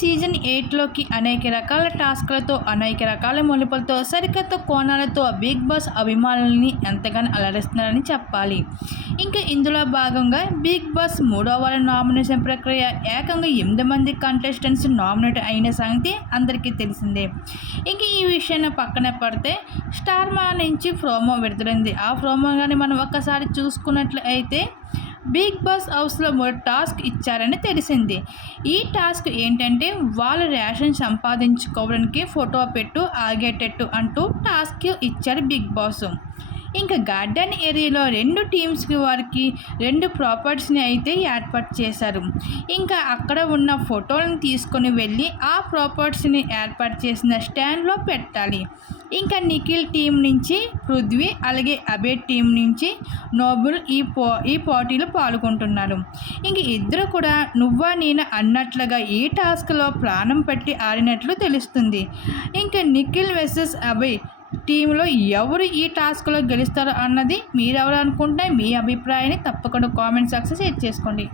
Season ఎయిట్లోకి అనేక రకాల టాస్క్లతో అనేక రకాల మొలుపులతో సరికొత్త కోణాలతో బిగ్ బాస్ అభిమానులని ఎంతగానో అలరిస్తున్నారని చెప్పాలి. ఇంకా ఇందులో భాగంగా బిగ్ బాస్ మూడో వారం నామినేషన్ ప్రక్రియ ఏకంగా ఎనిమిది మంది కంటెస్టెంట్స్ నామినేట్ అయిన సంగతి అందరికీ తెలిసిందే. ఇంక ఈ విషయాన్ని పక్కన పడితే స్టార్ మా నుంచి ప్రోమో విడుదలైంది. ఆ ప్రోమో కానీ మనం ఒక్కసారి చూసుకున్నట్లు అయితే బిగ్ బాస్ హౌస్లో టాస్క్ ఇచ్చారని తెలిసింది. ఈ టాస్క్ ఏంటంటే వాళ్ళ రేషన్ సంపాదించుకోవడానికి ఫోటో పెట్టు ఆగేటట్టు అంటూ టాస్క్ ఇచ్చారు బిగ్ బాస్. ఇంకా గార్డెన్ ఏరియాలో రెండు టీమ్స్కి వారికి రెండు ప్రాపర్టీస్ని అయితే ఏర్పాటు చేశారు. ఇంకా అక్కడ ఉన్న ఫోటోలను తీసుకొని వెళ్ళి ఆ ప్రాపర్టీస్ని ఏర్పాటు చేసిన స్టాండ్లో పెట్టాలి. ఇంకా నిఖిల్ టీం నుంచి పృథ్వీ అలాగే అబే టీం నుంచి నోబుల్ ఈ పో ఈ పోటీలో పాల్గొంటున్నారు. ఇంక ఇద్దరు కూడా నువ్వా నేను అన్నట్లుగా ఈ టాస్క్లో ప్రాణం పెట్టి ఆడినట్లు తెలుస్తుంది. ఇంకా నిఖిల్ వెసెస్ అభయ్ టీంలో ఎవరు ఈ టాస్క్లో గెలుస్తారో అన్నది మీరెవరు అనుకుంటే మీ అభిప్రాయాన్ని తప్పకుండా కామెంట్ సెక్షన్ షేర్ చేసుకోండి.